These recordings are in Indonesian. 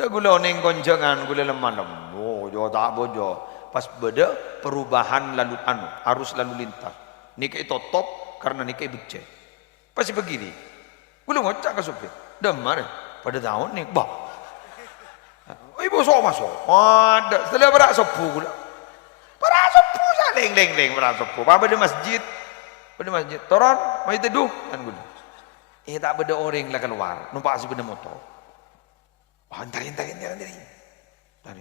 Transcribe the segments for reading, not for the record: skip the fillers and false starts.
Dia gula neng konjangan, gula lemah bojo tak bojo. Pas beda perubahan lalu arus lalu lintas. Nikai top karena nikai becek. Pasti begini. Gula ngocak ke supir. Demar pada tahun nih, bah. Ibu sok masuk. Ada setelah berak sepuh gula. Berak sepuh saling leng berak sepuh. Apa di masjid? Pada masjid. Toron, mau teduh kan gula. Tak beda orang lah keluar. Numpak sepeda motor. Antarin. Tadi.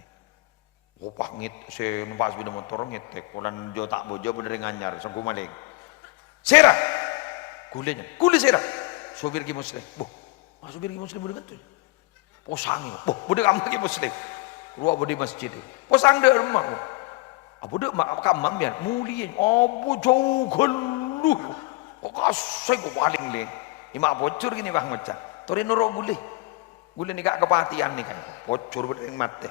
Opah ngit, saya numpak sepeda motor ngetek. Pulan jo tak bojo bener nganyar, sangku maling. Serah. Gulanya, gula serah. Sopir ki muslim. Sopir ki muslim bener betul. Posangi, bener kamu ki muslim. Keluar bodi masjid. Posang deh rumah. Bener mak kamam biar mulia. Abu jauh geluh. Kok kasih kok paling leh. Ima bocor gini bang macam. Tori norok gule ni kak kepatian ni kan. Bocor bener mati.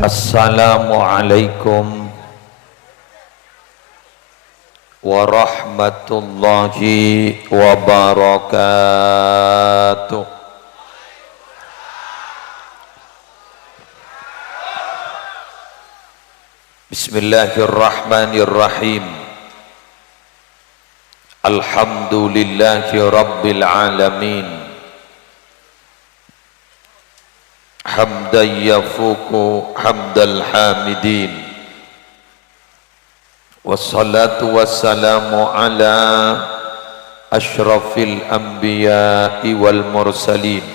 Assalamualaikum warahmatullahi wabarakatuh. Bismillahirrahmanirrahim. Alhamdulillahi rabbil alamin. Hamdan yafuku hamdal hamidin. Wassalatu wassalamu ala ashrafil anbiya'i wal mursalin.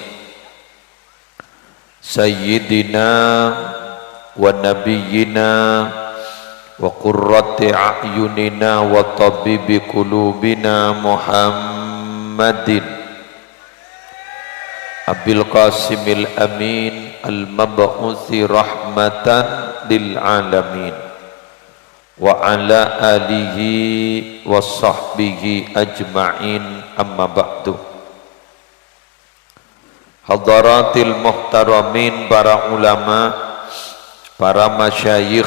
Sayyidina wa nabiyyina wa qurrati a'yunina wa tabibi qulubina Muhammadin Abil Qasimil Amin al-mab'uthi rahmatan lil alamin wa ala alihi wa sahbihi ajma'in amma ba'du. Hadaratil muhtaramin, para ulama, para masyayikh,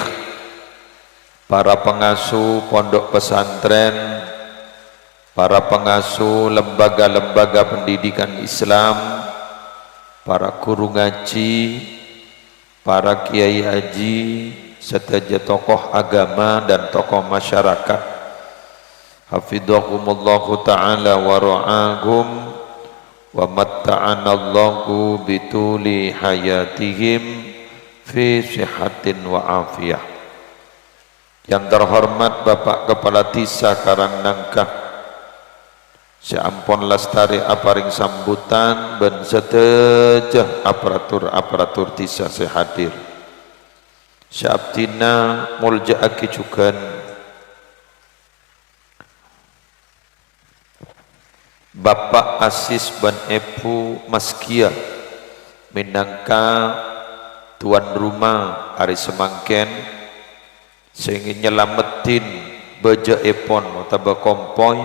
para pengasuh pondok pesantren, para pengasuh lembaga-lembaga pendidikan Islam, para guru ngaji, para kiai haji, serta tokoh agama dan tokoh masyarakat. Hafidhakumullahu ta'ala wa ra'ahum wa matta'anallahu bituli hayatihim fi sihatin wa afiyah. Yang terhormat Bapak Kepala Desa Karangnangkah, Seampon Lestari aparing sambutan ben sedejah aparatur desa sehadir. Seabdina muljaaki jugan Bapak Asis ban Epu Maskia minangka tuan rumah hari semangken sehingga nyelamatin beja epon atau kompoy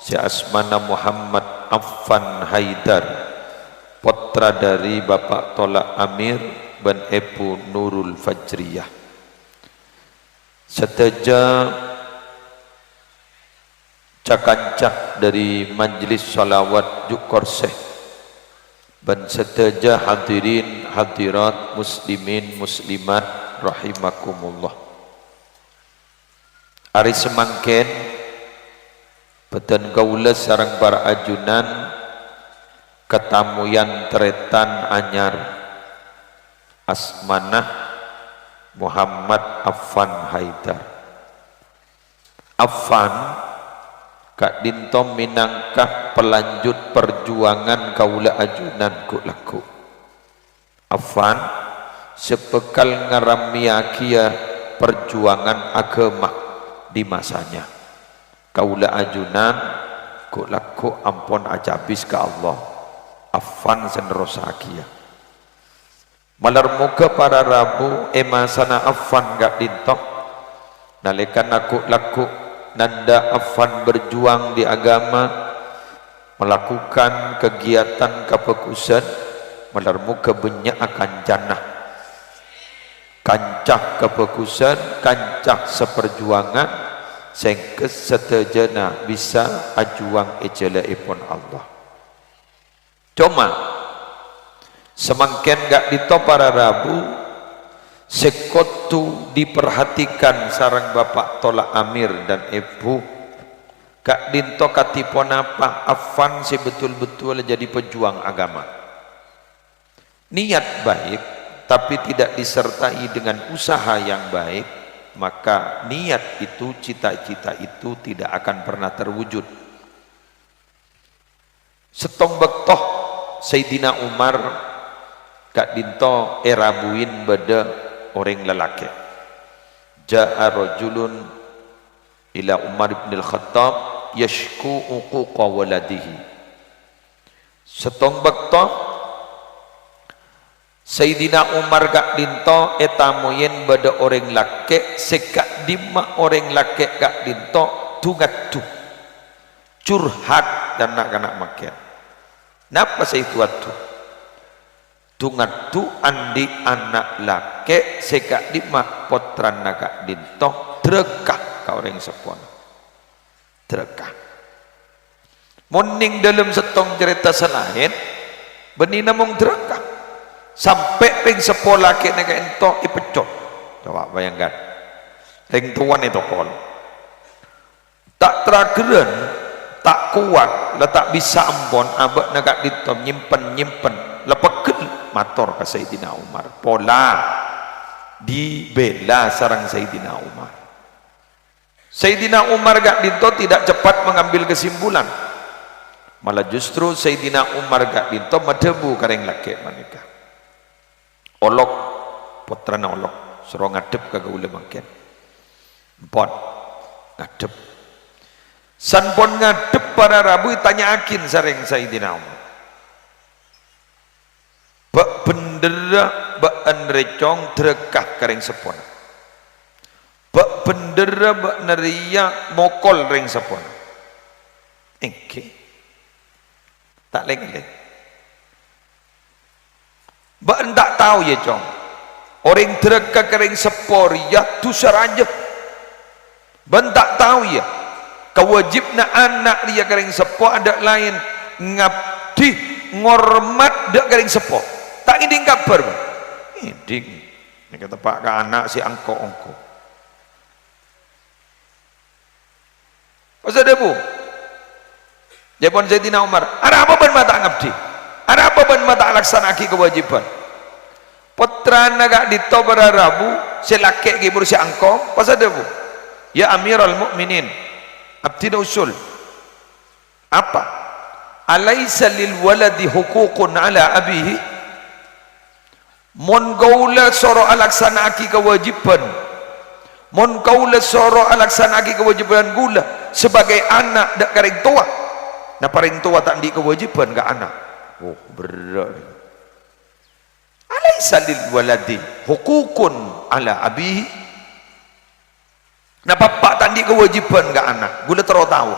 si asmana Muhammad Affan Haidar, putra dari Bapak Tolak Amir ban Epu Nurul Fajriyah. Seteja cakancah dari Majlis Salawat Jukorseh dan seteja hadirin hadirat muslimin muslimat rahimakumullah. Hari semangken beten kaula sareng para ajunan ketamuyan teretan anyar asmanah Muhammad Affan Haidar. Affan Kak Dintom minangkah pelanjut perjuangan kaula ajunan ku laku. Affan sepekal ngaramiakia perjuangan agama di masanya. Kaula ajunan ku laku ampun ajabis ke Allah. Affan senrosakia. Malar muka para rabu emasana Affan Kak Dintom nalikan aku laku nanda Affan berjuang di agama, melakukan kegiatan kepekusan, melarmu kebenyak akan jannah. kancah kebagusan, kancah seperjuangan, sengkes setejana bisa ajuang ejelaipun Allah. Cuma semakin gak dito para Rabu sekotu diperhatikan sarang Bapak Tolak Amir dan Ibu gak dinto katipon apa afan si betul-betul jadi pejuang agama. Niat baik tapi tidak disertai dengan usaha yang baik, maka niat itu, cita-cita itu tidak akan pernah terwujud. Setong bektoh Sayyidina Umar gak dinto erabuin beda orang lelaki. Ja'a rajulun ila Umar ibn al-Khattab yashku uquqa waladihi. Setong bektoh Sayyidina Umar gak dinto etamoyen bada orang laki sekak dima orang laki gak dinto tungat tu curhat dan nak makin. Napa saya tuat tu? Tungat tu andi anak laki sekak dima potran gak dinto terekah ka orang sepon. Terekah. Moning dalam setong cerita selain benina mong terekah. Sampai ring sepola ke nega ento ipecot. Coba bayangkan. Ring tuan itu kol. Tak terageren, tak kuat, lah tak bisa ambon abak nega ditom nyimpen lepekil mator ke Sayyidina Umar. Pola dibela sarang Sayyidina Umar. Sayyidina Umar gak dinto tidak cepat mengambil kesimpulan. Malah justru Sayyidina Umar gak dinto medebu kareng laki manika. Olok putrana olok suruh ngadep kagak boleh makin pon ngadep san pon ngadep para Rabu tanya akin sareng Sayyidina Umar bak bendera bak anrecong terekah kareng sepon bak bendera bak neria mokol ring sepon engke tak leng-leng. Bak tak tahu ya cong. Orang tereka kering sepor ya tu saraja. Ban tak tahu ya. Kewajibna anak dia kering sepor ada lain ngabdi ngormat dak kering sepor. Tak iding kabar bang. Iding. Ini kata pak ke anak si angko-angko. Pasal debu. Jepon Sayyidina Umar. Ada apa ban mata ngabdi? Ada apa ban mata laksanaki kewajiban? Putra naga dito para Rabu selake gibur si angko pasal debu. Ya Amirul Mukminin. Abdi usul. Apa? Alaysa lil waladi huququn ala abihi? Mon gaula soro alaksanaki kewajiban. Mon gaula soro alaksanaki kewajiban gula sebagai anak dak karing tua. Nah paring tua tak di kewajiban ke anak. Oh berat. Alaysa lil waladi huququn ala abihi? Nah bapak tak di kewajiban ke anak. Gula terus tahu.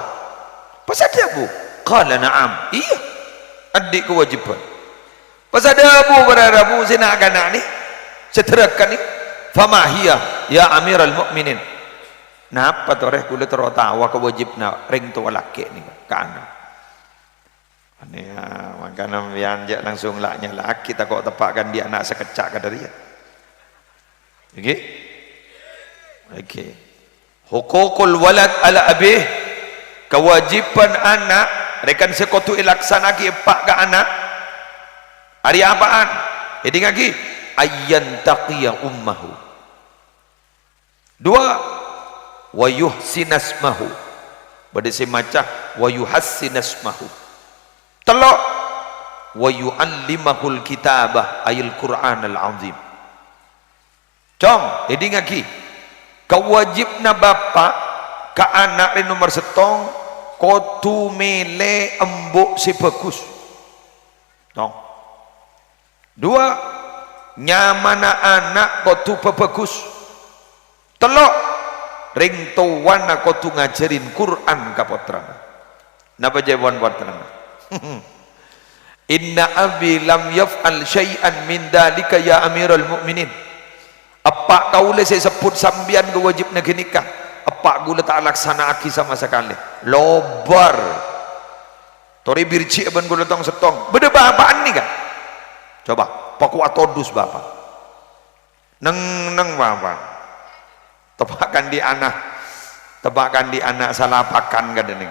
Pasal dia bu? Qala na'am. Iya. Adik kewajiban. Pasal dia bu berarabu sina anak ni. Seterakan ni. Famahiyah ya Amirul Mukminin. Napa tu reh gula terus tahu kewajibna ring tu laki ni ke anak. Ini ya, makanya yang langsung laknya laki tak kok tepakkan dia anak sekecak ke dari dia. Oke? Oke. Hukukul walad ala abih, kewajiban anak rekan sekotu ilaksanaki pak ke anak. Hari apaan? Jadi lagi ayyan taqiya ummahu. Dua wa yuhsinasmahu. Berdisi macah wa yuhassinasmahu. Telok wa yu'allimahul kitabah ayil Qur'an al-azim. Cong, jadi ngaki kewajibna bapak ke anak di nomor setong kotu mele embuk si bagus. Cong. Dua, nyamana anak kotu bagus. Telok ring tuwana kotu ngajarin Quran ka putrana. Napa jawaban putrana? Inna abi lam yaf'al syai'an min dalika ya Amirul Mukminin. Apa kau le saya sebut sambian ke wajib nak nikah? Apa gula tak laksana aki sama sekali? Lobar. Tori birci aban gula tong setong. Beda bapaan ni kan? Coba, paku atodus bapak. Neng bapak. Tebakan di anak salah pakan kan ini.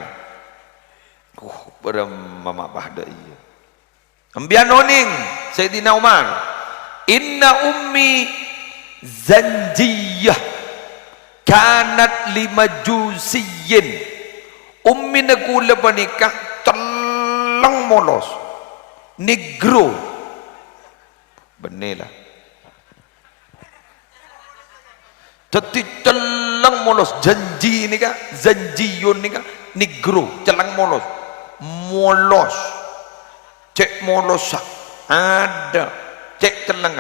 Berem mama bahda iya. Ambian oning Sayyidina Umar. Inna ummi zanjiyah kanat limajusiyin. Ummi negula menikah telang molos negro benelah jadi telang molos janji ni kah zanjiyun ni kah negro telang molos cek molos ada cek telang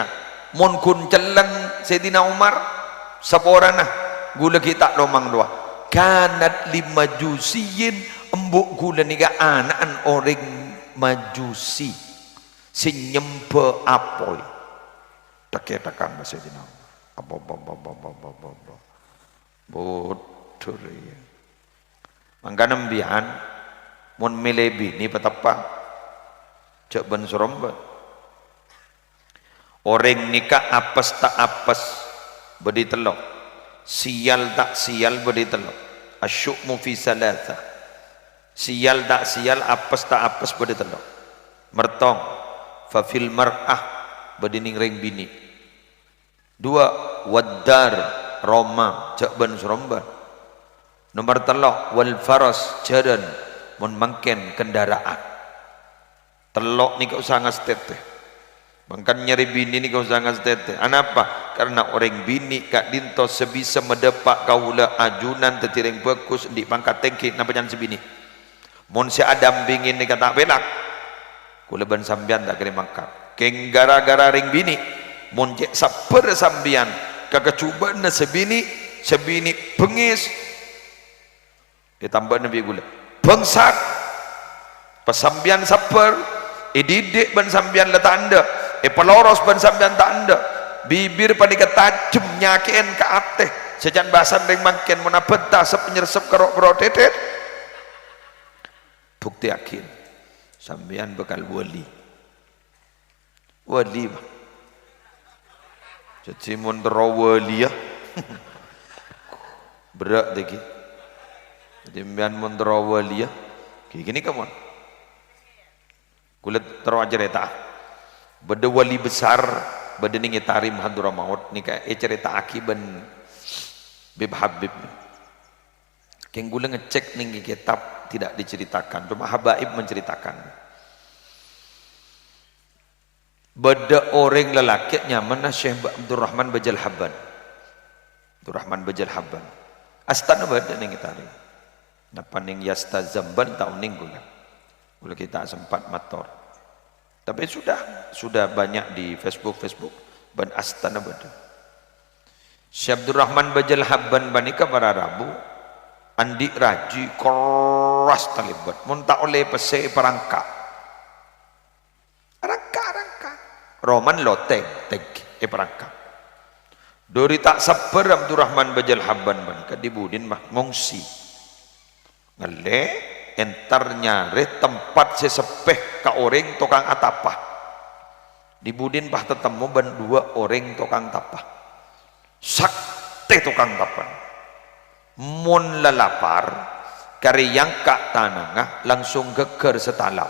mon kun celang Sayyidina Umar saborana gula kita lomang dua kanat limajusiyin embuk gula niga anak orang majusi si nyempe apoy tak Sayyidina Umar bodoh ya mangga nembihan mon melebi ni petapa cek ben suromba orang nikah apes tak apes bedi telok sial tak sial bedi telok asyukmu fi salatha sial tak sial apes tak apes bedi telok mertong fa fil mar'ah bedi ning bini dua waddar roma cek ben suromba nomor telok wal faras jaran mun mangken kendaraan telok ni kau sangat teteh mangkan nyari bini ni kau sangat teteh anapa karena orang bini kak dinto sebisa medepak kaula ajunan tetireng bagus di pangkat tengki napa jangan sebini mun si adam bingin ni kata belak kula ban sambian tak kena mangkat keng gara-gara ring bini mun cek saper sambian kagak cuba na sebini pengis ditambah nabi gula bangsat pesambian saper didik ban sambian la tanda peloros ban sambian tanda bibir panika tajam nyakean ke ateh sejan bahasan ring mangken mun bentah sepenyersep kerok tetet bukti yakin sambian bakal wali bah jadi mun wali ya berat lagi jadi sambian mun wali ya gini kamu kulit terus cerita beda wali besar beda ningi tarim hadura maut ni kayak cerita akiban bib habib keng gula ngecek ningi kitab tidak diceritakan cuma habaib menceritakan beda orang lelaki nyaman Syekh Abdurrahman Bajal Habban astana beda ningi tarim napa ning yastazamban tahun ning gula kita sempat mator tapi sudah banyak di Facebook ban astana beda Syekh Abdurrahman Bajal Habban banika para Rabu andi raji keras talibat mun tak oleh pese perangka roman loteng perangka dori tak sabar Abdurrahman Bajal Habban banika dibudin mah ngongsi ngale entar nyari tempat sesepeh ka orang tukang atapah dibudin bah tetemu ban dua orang tukang tapah sakte tukang tapah mun lalapar kari yang kak tanangah langsung geger setalam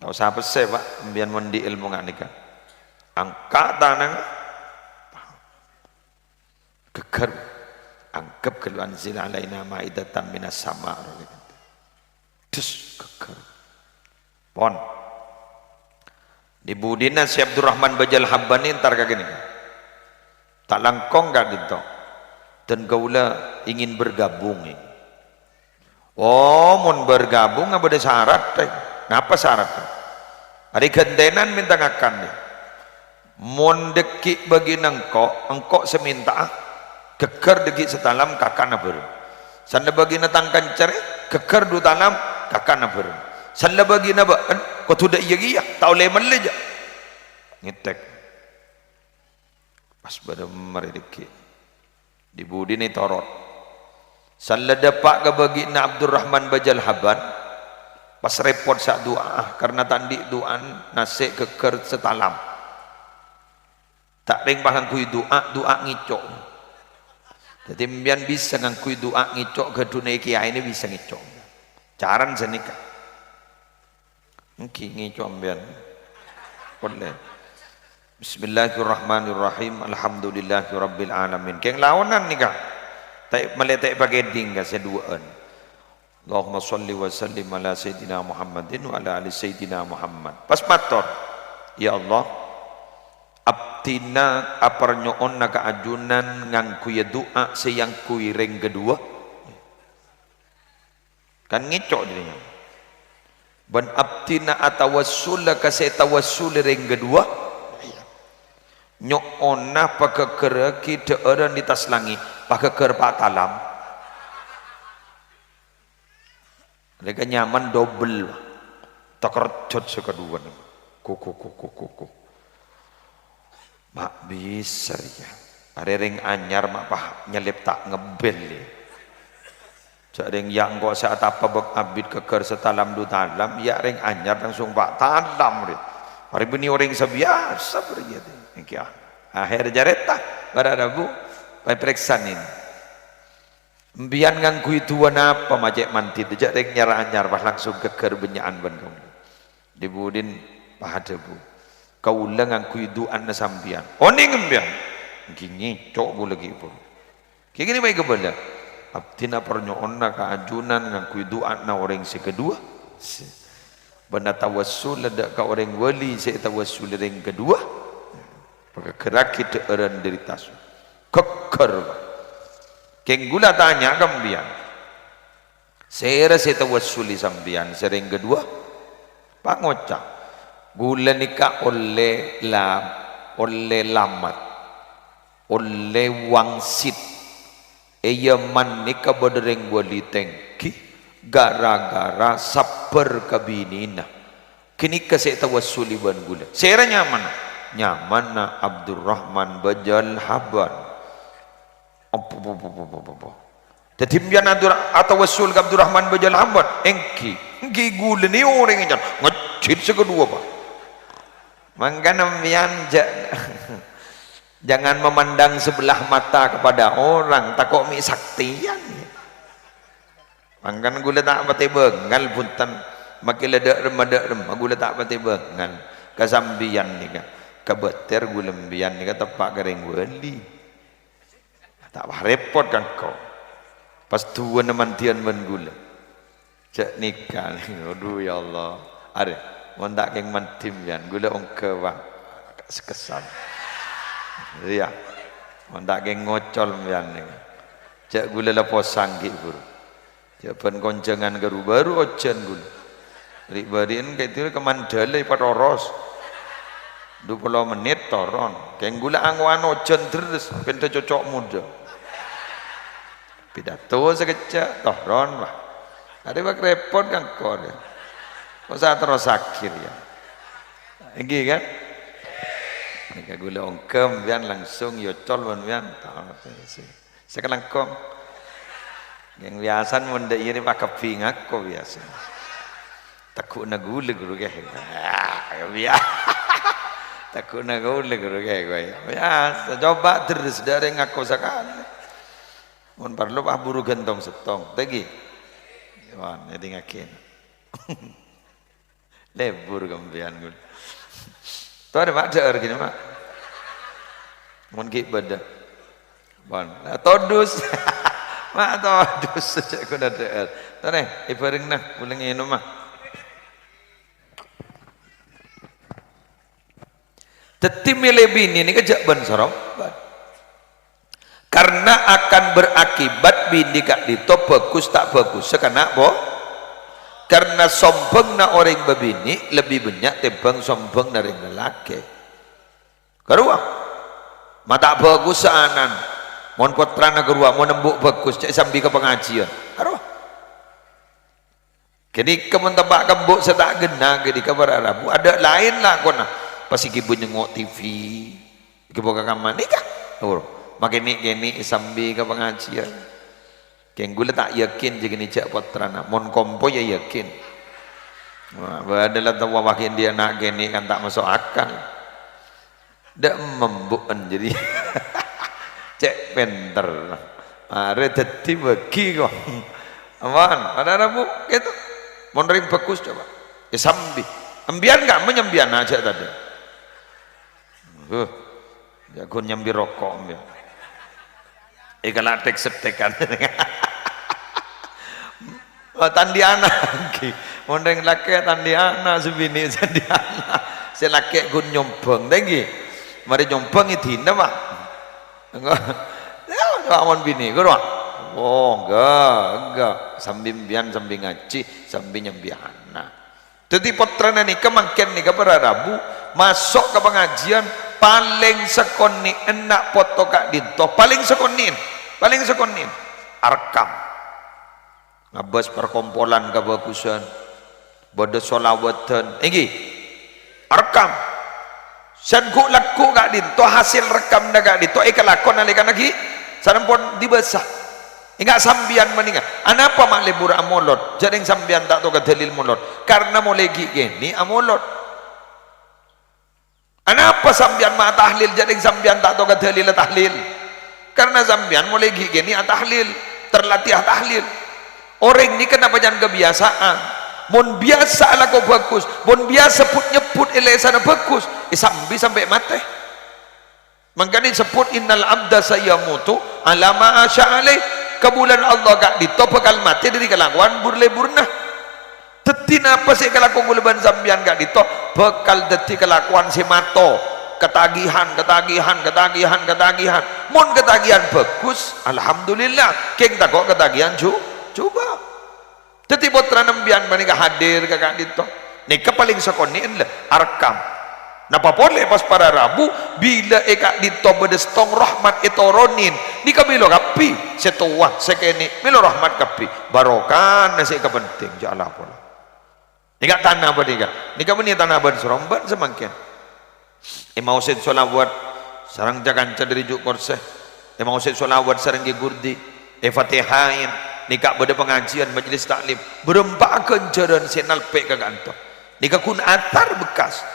tak usah pese pak biar mendi ilmu nganika angkat tanangah geger anggap kalau anzil alaina ma'idatan minas sama dus geger pon di budina si Abdurrahman Bajal Habban ini ntar kagini tak langkong gak dinto dan gaula ingin bergabung mun bergabung apa ada syarat ngapa syarat hari gentenan minta ngakan mun dekik bagi engkau seminta geger degi setalam kakana ber sanda bagi natangkan cari geger du talam kakana ber sanda bagi naba kau tu dak iya tau leman leja ngetek pas pada meredeki di budi ni torot salada pak ke bagi na Abdurrahman Bajal Haban pas repot sak doa karena tandi doan nasik keker setalam tak ring bahang kui doa ngicok jadi mbian bisa ngangkui doa ngicok ke dunia kiai ini bisa ngicok caran senika mungkin ngicok mbian boleh. Bismillahirrahmanirrahim. Alhamdulillahirabbil alamin. Keng lawanan ni kah? Tak meletak pakai ding ka seduaan. Allahumma shalli wa sallim ala sayyidina Muhammadin wa ala ali sayyidina Muhammad. Pas mator. Ya Allah, abtina aparnyoon na kaajunan ngangkuy doa seyang kuy ring kedua. Kan ngicok dirinya. Ban abtina atawassul ka se tawassul ring kedua. Nyok onah pakekere kita orang di tas langit pakekere pak talam mereka nyaman double tak kerjot sekeduan kuku mak bisa ya ada ring anyar mak pah nyelip tak ngebel ya cak ring yang kok saat apa bek abid keker setalam du talam ya ring anyar langsung pak talam hari ini orang sebiasa berjadi akhir jareta pada bu pai periksanin mbian ngangkui tuan apa majek mantit jak rek nyar-nyar pas langsung keker benyaan ban kamu dibudin pahade bu kau ulang ngangkui duan na sambian oning mbian gini cok bu lagi bu kayak gini baik kebelah abtina pernyoon na kaajunan ngangkui duan na orang si kedua benda tawassul ada ka orang wali saya tawassul ring kedua pakai gerak kita orang dari tasu keker keng gula tanya kambian saya rasa tawassuli sambian sering kedua pak ngocak gula nikah oleh lamat oleh wangsit man nikah berdering wali tengki gara-gara saper kabinina kini kasih tawassuli ban gula saya nyaman na Abdurrahman Bajal Haban jadi mbian atau wasul Abdurrahman Bajal Haban engki gula ni orang yang ngecit sekedua pak makanya mbian jangan memandang sebelah mata kepada orang takut mi saktian makanya gula tak pati bengal punten makin ledak rem gula tak pati bengal kasambian ni kan kebeter gulembian ni kata pak kering wali tak repot kan kau pas tuan mantian men-gula cak nikah aduh ya Allah ada mon tak keng mantim yan gula ongke wah sekesan iya mon tak keng ngocol yan ni cak gula lepo sanggi buru cak pen koncengan garu baru ojen gula ribadin kayak itu kemandalai patoros 20 menit toron keng gula angwan ojen terus pintu cocok muda pidato sekejap toron lah ada bak repot kan kor ya kok saat terus akhir ya lagi kan ini gula ongkem bian langsung yocol bian sekarang kom yang biasa munda ini pakai pingak kok biasa takut na gula guru keh biasa takut nak kau lagi kayak gue ya coba terus dari ngaku sekali mun perlu ah buru gentong setong tegi wan jadi ngakin lebur kampian gue tu ada mak cer gini mak mun ki beda wan todus mak todus sejak kau dah der tu deh ibaring nah ulangi ini mah Teti milih bini ini kejak ban sorobat karena akan berakibat bini kak dito bagus tak bagus sekena po karena sombong na orang babini lebih banyak timbang sombong na ring lelaki keruah mata bagus saanan mon potrana keruah mon nembuk bagus cek sambil ke pengajian keruah kini kemen tebak kembuk setak gena kini kabar Arabu ada lain lah kona pasti ibu nyengok TV ibu kakak nikah Oh, makin ni sambil ke pengajian. Keng gula tak yakin jika ni cak potrana. Mon kompo ya yakin. Wah, adalah tahu makin dia nak gini kan tak masuk akal. Dak membukan jadi. Cek penter. Are dadi bagi kok. Aman, ada bu gitu. Mon ring bagus coba. Sambil. Ambian enggak menyambian aja tadi. Jago nyambi rokok ambil. Kalau tek setekan. Tandiana lagi. Mondeng laki tandiana sebini tandiana. Saya laki gun nyombang tinggi. Mari nyombang itu hinda pak. Enggak. Ya, awan bini, gua. Oh, enggak. Sambil bian sambil ngaji, sambil nyambiana. Jadi putra ni kemangkin ni kepada Rabu masuk ke pengajian paling sekoni enak foto kak dinto paling sekonin arkam ngabas perkumpulan kebagusan bodoh solawatan ini arkam san ku laku kak dinto hasil rekam dah kak dinto kelakon alikan lagi sarang pun dibesah ingat sambian meningat anapa mak lebur amolot jadi sambian tak tahu ke dalil molot karena mulai gini amolot anapa sambian mak tahlil jadi sambian tak tahu ke dalil tahlil karena sambian mulai gini tahlil terlatih tahlil orang ini kenapa jangan kebiasaan mon biasa lah kau bagus mon biasa put nyebut elesana bagus sampai mati makanya disebut innal abda sayamutu ala ma asya'alih kebulan Allah gak ditopakal mati dari kelakuan burle-burna tetina apa sih kelakuan guleban sambian gak ditop bekal deti kelakuan si mato ketagihan mon ketagihan bagus alhamdulillah keng tak kok ketagihan coba teti putra nembian menikah hadir kakak ditop nika paling sekoniin lah arkam napa boleh pas para Rabu bila eka ditop bedestong rahmat etoronin nika bilo kapi setua sekeni bilo rahmat kapi barokan nasi kepenting jala pola nika tanah apa nika meni tanah ban seromban semangkin mau set solawat sarang jagan caderi juk korseh mau set solawat sarang gurdi fatihain nika beda pengajian majelis taklim berempakan jaran senal pe kaganto nika kun atar bekas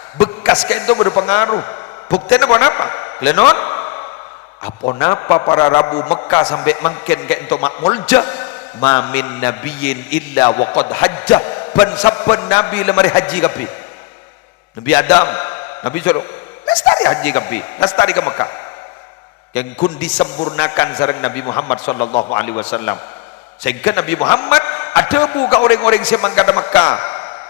kayak itu berpengaruh buktinya apa lenon apa napa para Rabu Mekah sampai mungkin kayak itu makmulja mamin nabiyin illa waqad hajjah ban saben nabi lemari haji kapi Nabi Adam Nabi Solo lestari haji kapi lestari ke Mekah yang kun disempurnakan sareng Nabi Muhammad sallallahu alaihi wasallam sehingga Nabi Muhammad ada buka orang-orang semangka Mekah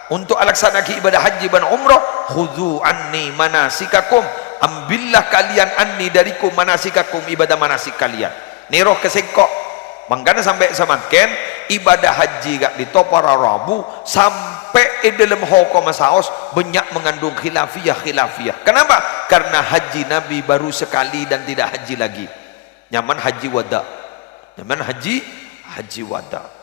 untuk alaksanakan ibadah haji dan umrah khudhu anni manasikakum ambillah kalian anni dariku manasikakum ibadah manasik kalian niroh kesengkok mangkana sampai semakin ibadah haji gak ditopara Rabu sampai dalam hukum saos banyak mengandung khilafiyah kenapa? Karena haji Nabi baru sekali dan tidak haji lagi nyaman haji wada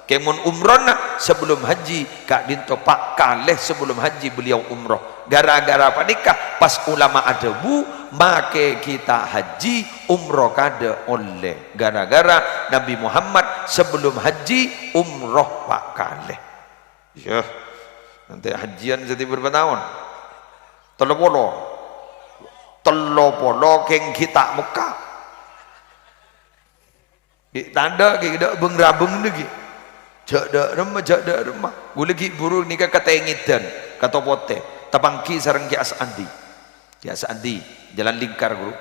kemun umrona sebelum haji kak dinto pak kaleh sebelum haji beliau umroh gara-gara apa nikah pas ulama adebu make kita haji umroh kada oleh gara-gara Nabi Muhammad sebelum haji umroh pak kaleh ya nanti hajian jadi berapa tahun telo polo keng kita muka tanda kita bengrabeng lagi jada remah gue lagi buru nikah kata engidan kata pote tapangki sarang ki asandi jalan lingkar guru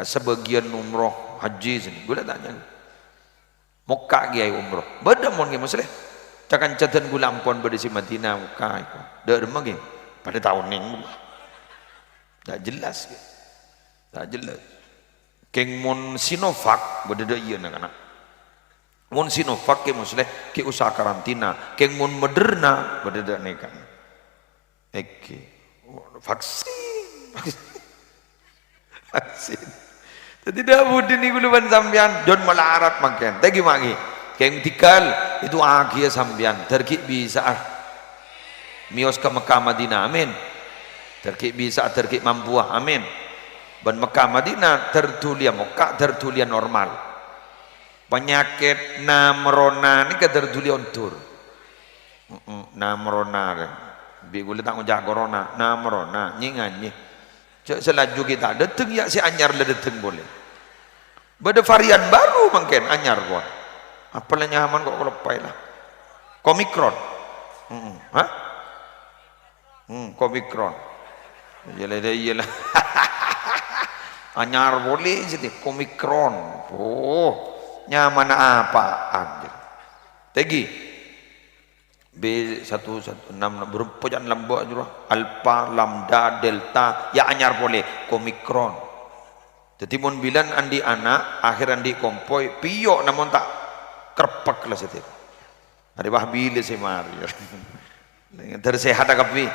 sebagian umroh haji sini gue tanya Mekah giai umroh beda mon ge masalah cakan cadan gue lampon pada si Madinah Mekah itu dak remah ge pada tahun ning tak jelas keng mon Sinovac beda iya nak mun Sinovac ke muslim ke usaha karantina keng mun Moderna beda nekan vaksin jadi dah budi ni guluban sambian don melarat makan tegi magi keng tikal itu agia sambian terki bisa mios ke Mekah Madinah amin terki bisa terki mampu amin ban Mekah Madinah tertulia Mekah tertulia normal. Penyakit namrona ni ke tertulia ontur. Namrona bi gule tak ngajak corona namrona nyingannya. Cek selaju kita deteng ya si anyar le deteng boleh. Beda varian baru mungkin anyar gua. Apalah nyaman kok lepai lah. Omikron. Hah? Omikron. Iyalah. Anyar boleh jadi Omikron. Oh, nyaman apaan? Tegi B116 berpojan lambok jurah alpha lambda delta ya anyar boleh Omikron. Jadi mun bilan andi anak akhir andi kompoi piyok namun tak kerpek lah setir. Hari bah bile si mari. Tersehat agak bi.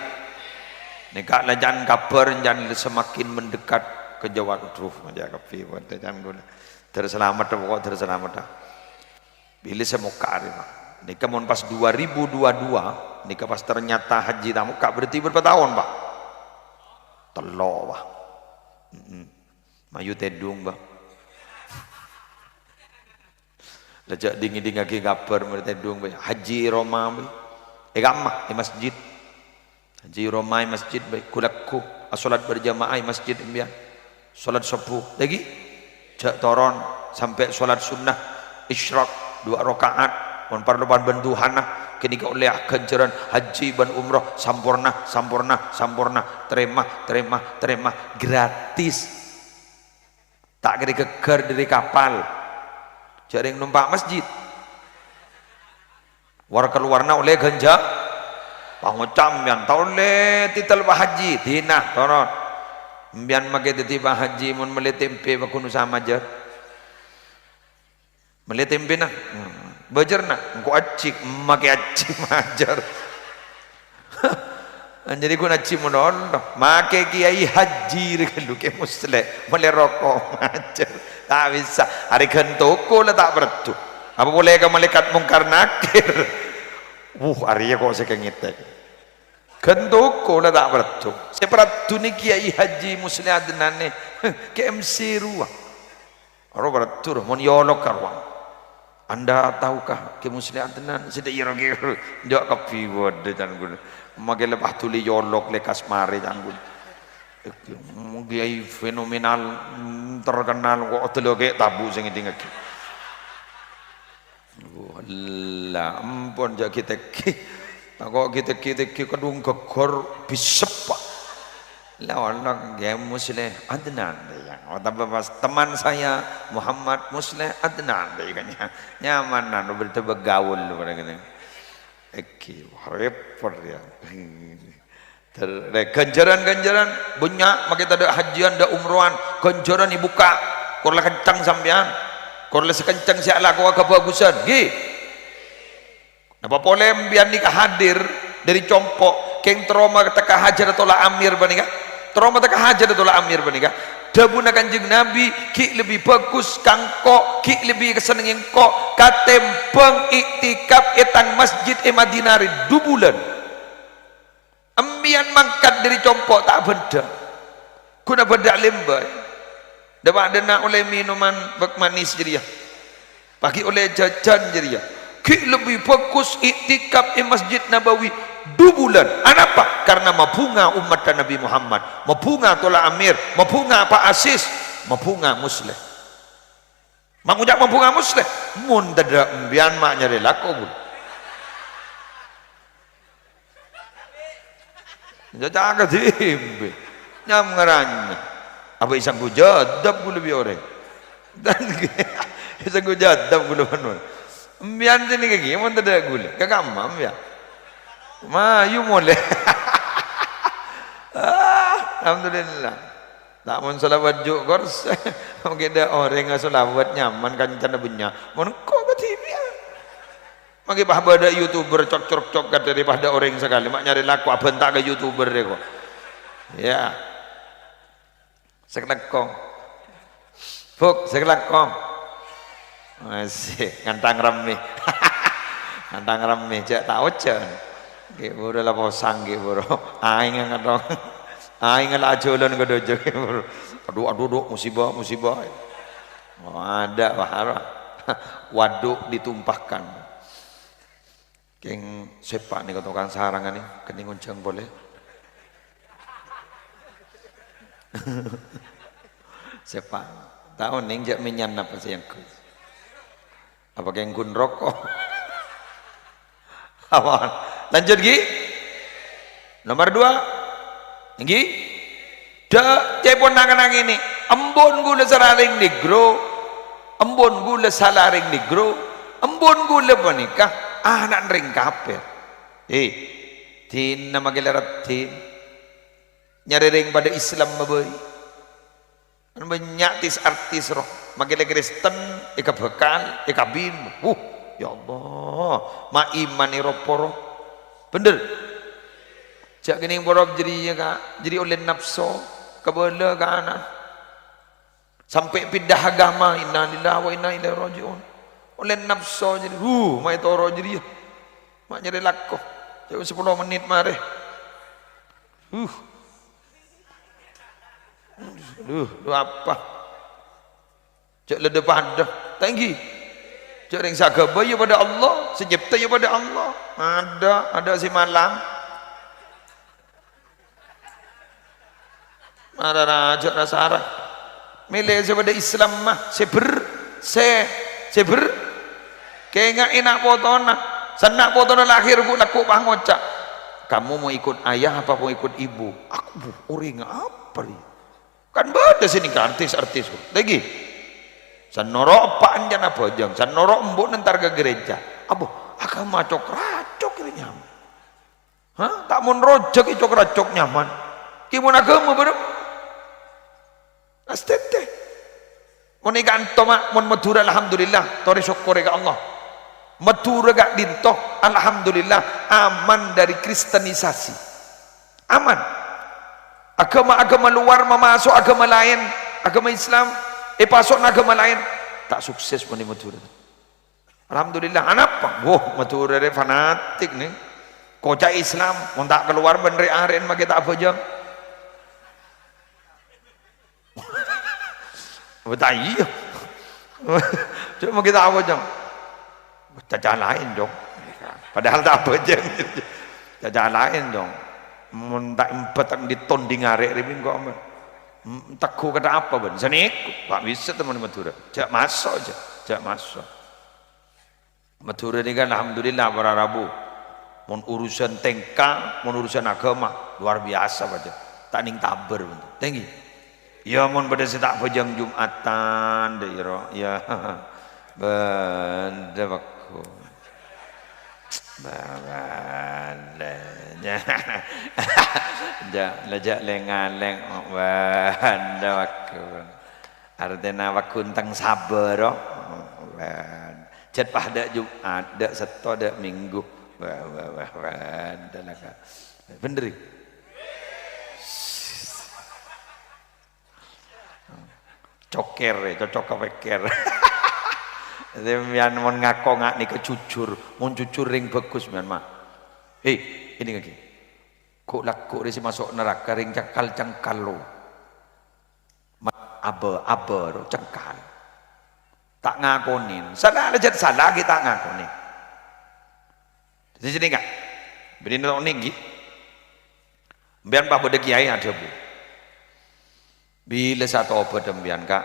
Nekak lah jangan kabar jangan semakin mendekat ke Jawa Truh aja kapi buat jangan guna. Terselamat dah pokok terselamat dah. Bile semokar ini. Nikah mon pas 2022 nikah pas ternyata haji tamu kak berarti berapa tahun pak? Telok pak. Mayu tedung pak. Lejak dingin lagi kabar mertedung pak. Haji Roma pak. Gamah di masjid. Haji Roma di masjid pak. Kulakku solat berjamaah di masjid imbian. Solat subuh lagi. Jak toron sampai solat sunnah isyraq 2 rakaat. Mon parloban benduhana kini kau oleh ganjaran haji ban umroh sampurna terima gratis tak kira keker dari kapal jaring numpak masjid war keluarna oleh ganja pangocam yang tau le titel haji dinah toron mbian mage tiba haji mun mele tempe bakunu sama jar mele tempe nah bajar nak, engkau acik, makai acik majar. Jadi aku acik menolong, makai kiai haji rekelu ke muslim, boleh rokok majar. Tak bisa, hari kentoko lah tak bertu. Apa boleh ke malaikat mungkar nakir? Hari kok saya kengitek. Kentoko lah tak bertu. Seperti ni kiai haji muslim adnan ni, ke MC ruah. Orang bertu, mon yolok karwang. Anda tahukah ke muslim tenan sudah ira-ira ndak kapi wode jangan mage lepas tuli yolok lekas mare jangan mugi fenomenal terkenal kok teloge tabu sing dingake wala ampun jak kita kok kita kedung gegor bisep lawan ya muslim adnan ya teman saya Muhammad Muslim Adnan kan nyamanan bertemu gaul pada gini repot ya ganjaran banyak maka ada hajian ada umrohan ganjaran dibuka korla kencang sampean korla sekencang si ala kau kebagusan apa boleh biar nikah hadir dari compok keng trauma teka hajar atau la amir banika trauma teka hajar atau la amir banika dabuna kanjeng Nabi ki lebih bagus kangko ki lebih kesenengin kok katempeng iktikaf etang masjid Madinah 2 bulan ambian mangkat dari compok tak benda kuna benda lembai dapat dena oleh minuman bak manis jadi ya pagi oleh jajan jadi ya ki lebih bagus iktikaf Masjid Nabawi 2 bulan. Kenapa? Karena mabunga umat Nabi Muhammad, mabunga tola amir, mabunga Pak Asis, mabunga muslim. Mangujak mabunga muslim. Mun dada mbian mak nyari lakobul. Jaga dimbe. Nyam ngaranya. Apa isang gujadab gula bi orang. Dan isang gujadab gula panun. Mbian sini kaki, mun dada gula. Kagamam ya. Mayu boleh. Alhamdulillah. Tak mun salawat juk kors. Mungkin ada orang yang salawat nyaman kan canda punya. Mun kok TV. Mungkin ada YouTuber cok daripada orang sekali mak nyari laku abentak ke YouTuber deh kok. Ya. Sekelak kong. Fuk, sekelak kong. Masih ngantang rame. Ngantang rame jak tak ocan. Ge boro la posang ge boro. Aing ngadong. Ingat ajolan ke dojo. Aduh, musibah. Oh, ada bahara. Waduk ditumpahkan. Keng sepak nih tukang sarangan nih, kening uncang boleh. Sepak. Tahu ning jak minyan apa sih yang apa keng gun rokok? Apa? Lanjut Gi. Nomor 2. Gi. Da cepon nang ini. Embon gula sararing negro. Embon gula salaring negro. Embon gula panikah. Anak ring kaper. Tin nama gelarat tin. Nyari ring pada Islam maboy. Banyak artis roh. Magila Kristen, ika bekal, ika bin. Ya Allah, ma iman iroporo. Bener. Jak gini borok jadi kak, jadi oleh nafsu, kebala kanan. Sampai pindah agama, inna lillahi wa inna ilaihi rajiun. Oleh nafsu jadi, mai toro jadi. Mak nyari lakoh. Jauh 10 menit mare. Lu apa? Cak lede pada tinggi. Cak ring sagaba ya pada Allah, senyipta ya pada Allah. Ada si malam. Ada raja rasara. Milih pada Islam mah seber. Kaya enak potona. Senak potona lahir ku laku pangocak. Kamu mau ikut ayah apa mau ikut ibu? Aku orang apa nih? Kan beda sini ke artis lagi sanorok panjang apa jang sanorok embuk nentar ke gereja abu agama cok racok ini nyaman tak mau rojak itu racok nyaman kimun agama berem astete mau ikan toma mau Madura alhamdulillah tori syukur ke Allah Madura gak dintoh alhamdulillah aman dari kristenisasi aman. Agama-agama luar memasuk agama lain, agama Islam, pasuk agama lain, tak sukses pun di Madura. Alhamdulillah, apa? Madura dia fanatik nih. Kocak Islam, mau tak keluar bener aren, maka tak apa jam. Betul iya. Cuma kita apa jam? Caca lain dong. Padahal tak apa jam. Caca lain dong. Mentak empatang ditonding arek rimin kok amat takku kata apa ban sanik pak bisa teman Madura jak masuk aja jak masuk Madura ini kan alhamdulillah para Rabu mon urusan tengka mon urusan agama luar biasa aja tak ning taber tinggi ya mon pada setak pejang Jumatan daerah ya benda aku babalnya lejak lengaleng banda waktu artinya waktu tentang sabar jet pada Jumat dak seto dak Minggu banda laka bener coker cocok kepeker Demian mon ngako ngak nih kejujur, mon jujur ring bagus mian mah. Ini lagi. Kok laku dia masuk neraka ring cengkal lo. Aba ro cengkal. Tak ngakonin. Salah aja salah kita ngakonin. Di sini enggak. Beri nong tinggi. Bian pak bode kiai ada bu. Bila satu obat dembian kak,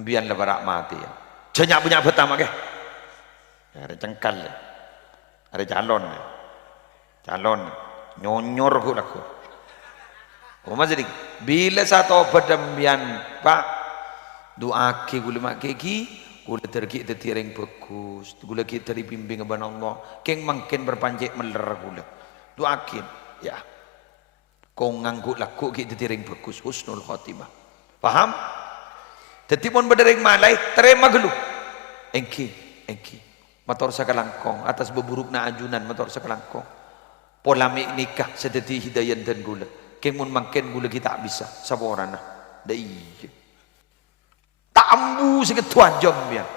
bian lebarak mati ya. Jangan punya pertama ke, ada cengkal, ada calon, nyonyor ku laku. Masih bila satu pedembian pak doa ke gula mak keki, gula terki tertiring bagus, gula kita dibimbing kepada Allah, keng makin berpanjang meler gula, doa ya, kau nganggu laku kita tertiring bagus, husnul khotimah, paham? Jadi pun berdering malai terima gelu. Engki. Motor sakalangkong atas beburukna ajunan motor sakalangkong. Polamik nikah sedeti hidayah dan gula. Kemun makin gula kita bisa saborana. Da iya. Tambu sikit tuajam ya.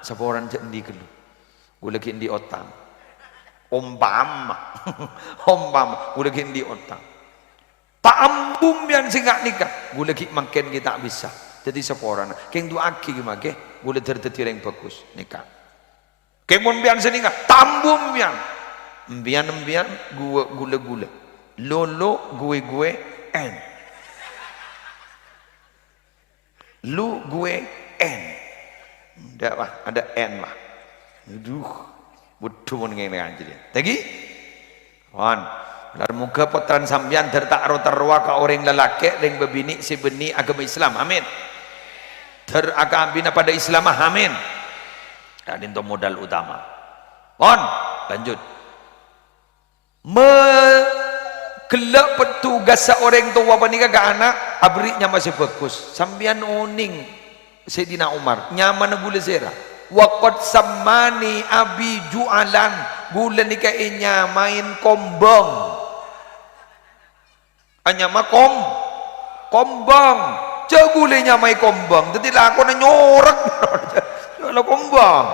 Saboran jendi gelu. Gula kindi otang. Ompama. Gula kindi otang. Tak ambum yang singgah nikah. Gula ki makin kita bisa. Jadi seporana. Keng dua aki gimana? Gula terteti yang bagus nikah. Keng mon bian seninga. Tambum bian. Bian gula. Lolo gue en. Lu gue en. Ada en lah. Aduh. Butuh mon ngene anjir. Tagi. Wan. Dar muka potran sambian tertak rotarwa ka orang lelaki yang berbini si beni agama Islam. Amin. Teragambina pada Islam. Amin. Dan itu modal utama. On, lanjut. Kelak petugas seorang tua panika ke anak, abriknya masih bagus. Sambian uning Sayyidina Umar, nyaman gula zera. Waqad sammani abi ju'alan, gula nika inya main kombong. Hanya makom kombang cegulenya mai kombang jadi lah aku nyorek kalau kombang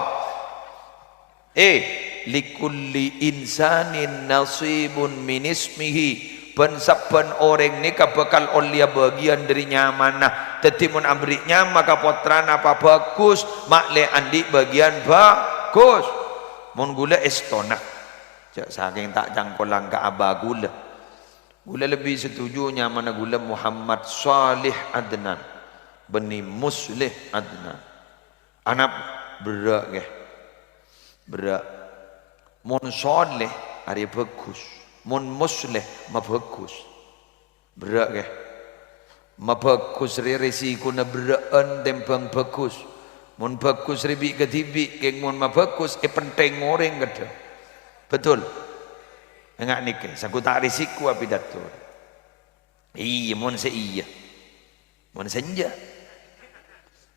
likulli insanin nasibun min ismihi ben-saben orang ni bakal olia bagian dari nyamanah dadi mun amriknya maka potran apa bagus makle andi bagian bagus mun gula estona saking tak jangkolang ka abagula. Gula lebih setujunya mana gula Muhammad Salih Adnan Bani Muslih Adnan anak berak ke berak mon Salih hari bagus mon Muslih ma bagus berak ke ma bagus resiko na beraan tembang bagus mon bagus ribi ketibi keng mon ma bagus penting orang kada betul. Enggak nikah, saku tak risiko api datur. Iya, mon iya, mon senja.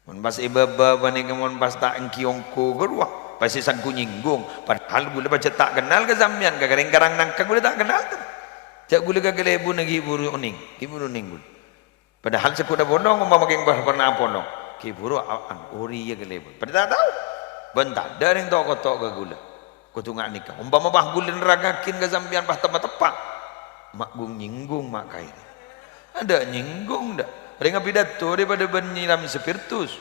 Mon pas ibaba panik mon pas tak engkiongku gerwah, pasti sangku nyinggung. Padahal gula baca tak kenal ke sampean, ke karang nangka gula tak kenal. Cak gula ke gelebu nagi buru uning, kiburu ninggul. Padahal sekuda bonong umpama keng pernah ponong, kiburu ori ya gelebu. Padahal tak tahu, bentar dari yang tahu kotok ke gula. Kutungak nikah umpama bah gulin ragakin ke sampean bah tepat mak gung nyinggung mak kai ada nyinggung dah ringa pidato daripada benyiram spiritus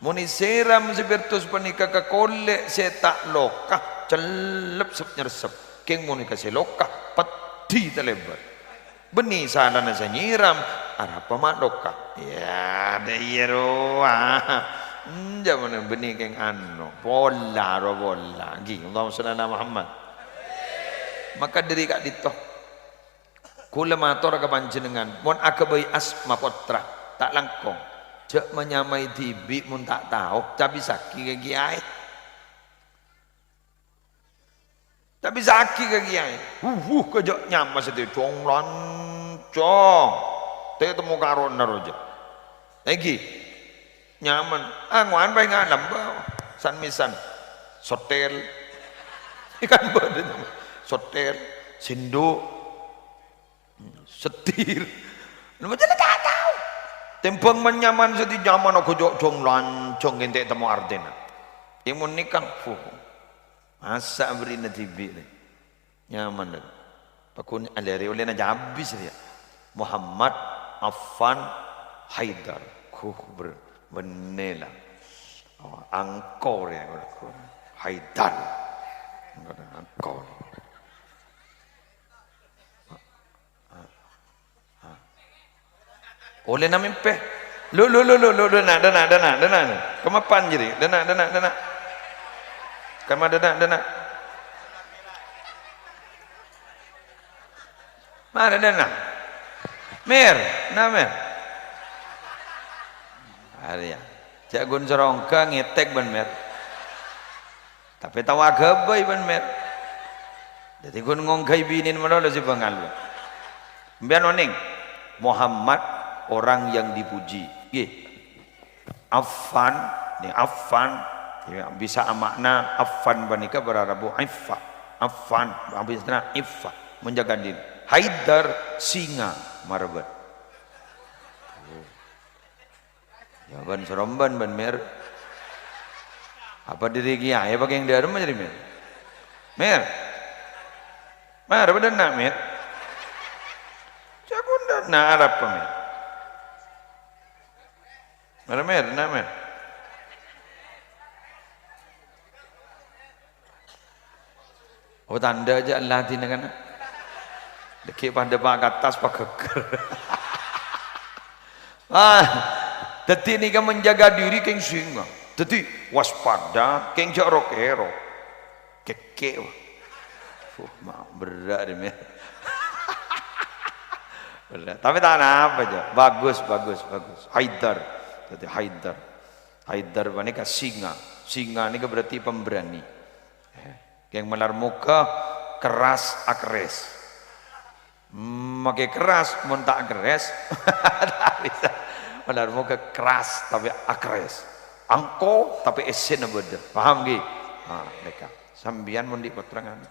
muni seram spiritus panika ke kolek setak lokah celep sep nyersep keng muni ke selokah peti telebar beni sana nasa nyiram apa mak lokah ya ada yeroa Jangan benih keng anu bola gi Allahumma shalli ala Muhammad maka diri kak ditoh kula matur ka panjenengan mon akabai asma potra tak langkong cek menyamai tibi mun tak tahu tapi saki ke kiai tapi saki ke kiai kejak nyama sedih cong lancong temu karon naroja lagi nyaman ngwan bae ngalam san misan sotel ikan badan sotel sindo setir lu macam tak tahu tempeng menyaman sedi zaman aku jong lancong ente temu Ardena imun nikah masa beri na TV nyaman dah pakun aleri oleh na habis dia Muhammad Affan Haidar Benela angkor ya Haidar angkor oleh namin pe lu dana kemapan jadi dana kama dana mana dana mer Arya, cak gun serongka ngetek ban mer, tapi tawa gabai ban mer. Jadi gun ngongkai binin mana lo si bangal. Biar oning, Muhammad orang yang dipuji. Affan, ni Affan, ya, bisa makna Affan banika berarabu Iffah, Affan, habisnya Iffah menjaga diri. Haidar singa marbat. Ban seromban ban mer apa diri kia ya pakai yang dalam jadi mer apa dan nak mer cakunda Nah Arab pamer. Mer, nah mer. Oh tanda aja Allah tina kan. Deki pada pak atas pak geger. Dadi ini kan menjaga diri keng singa. Dadi waspada keng jorok ero. Keke. Berat deh. Berat. Tapi tak apa aja. Bagus. Haidar. Jadi Haidar. Haidar ini kan singa. Singa ini kan berarti pemberani. Yang melar muka keras akres. Makai keras tak keras. Tak bisa. Melar muka keras tapi akres. Angko tapi esen beda. Paham gak? Mereka. Sambian mundi keterangan.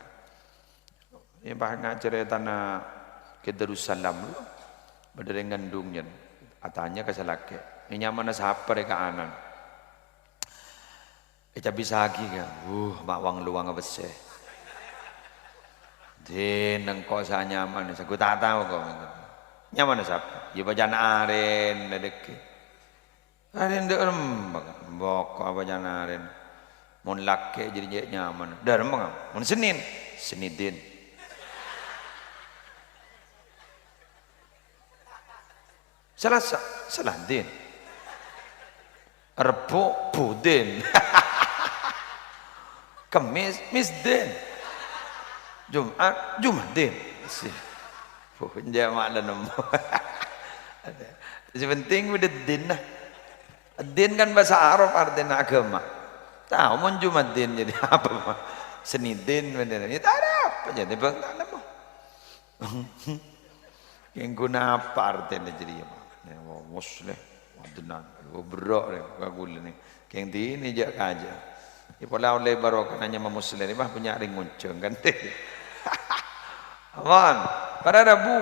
Ini bahkan cerita na ke Darussalam lu. Berdering gandungnya. Atanya ke salake. Ini nyaman siapa mereka anan. Bisa lagi kan. Makwang luang apa sih? Neng kok saya nyaman. Saya tak tahu kok. Nyaman siapa? Ya bajan aren ledek. Aren dek rembang. Bok apa bajan aren. Mun laki jadi nyaman. Dah rembang. Mun Senin. Senidin. Salah din. Rebo budin. Kamis misdin. Jumat Jumatin. Punya makna nama. Sepenting udah din lah. Din kan bahasa Arab artinya agama. Tahu mun Jumatin jadi apa? Senidin bener. Ya tak ada apa jadi bang tak ada apa. Yang guna apa artinya jadi apa? Muslim, wadunan, berok deh, kagul ni. Yang di ini je kaja. Ipola oleh barok nanya Muslim ni mah punya ring muncung kan deh. Aman, pada Rabu,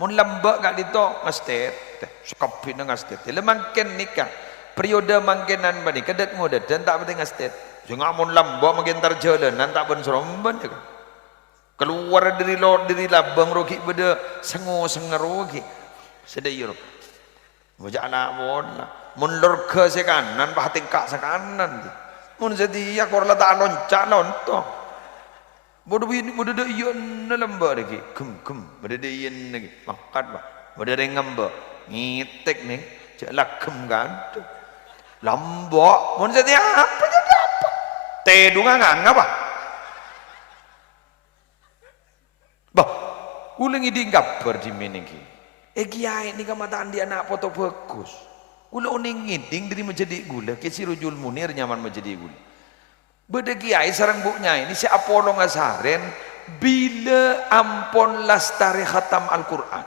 mun lembak kat dito ngastet, sekapin ngastet. Lemangken nikah, periode mangkenan bani, kedet muda dan tak penting ngastet. Jangan mun lembak makin terjalan, nanti tak pun seromban je kan. Keluar dari labang rogi beda sengu-sengerogi. Sedayur. Bajak anak bola. Mun lurga sekanan, bah tingkak sekanan. Mun jadi ya korla tak loncat lontong. Bodoh dah iya lembak lagi. Gem. Bodoh dah iya lagi. Makan bah. Bodoh dah ngambak. Ngitek nih. Cak lagem kan. Lembak. Mun jadi apa jadi apa? Tedungan ngapa? Bah. Ulang ini kabar di mana lagi? Kiai ni kamataan dia anak foto bagus. Gula uning ngiting dari menjadi gula. Kesi rujul munir nyaman menjadi gula. Beda kiai sarang buknya ini si Apollo ngasaren bila ampon lastari khatam Al-Quran.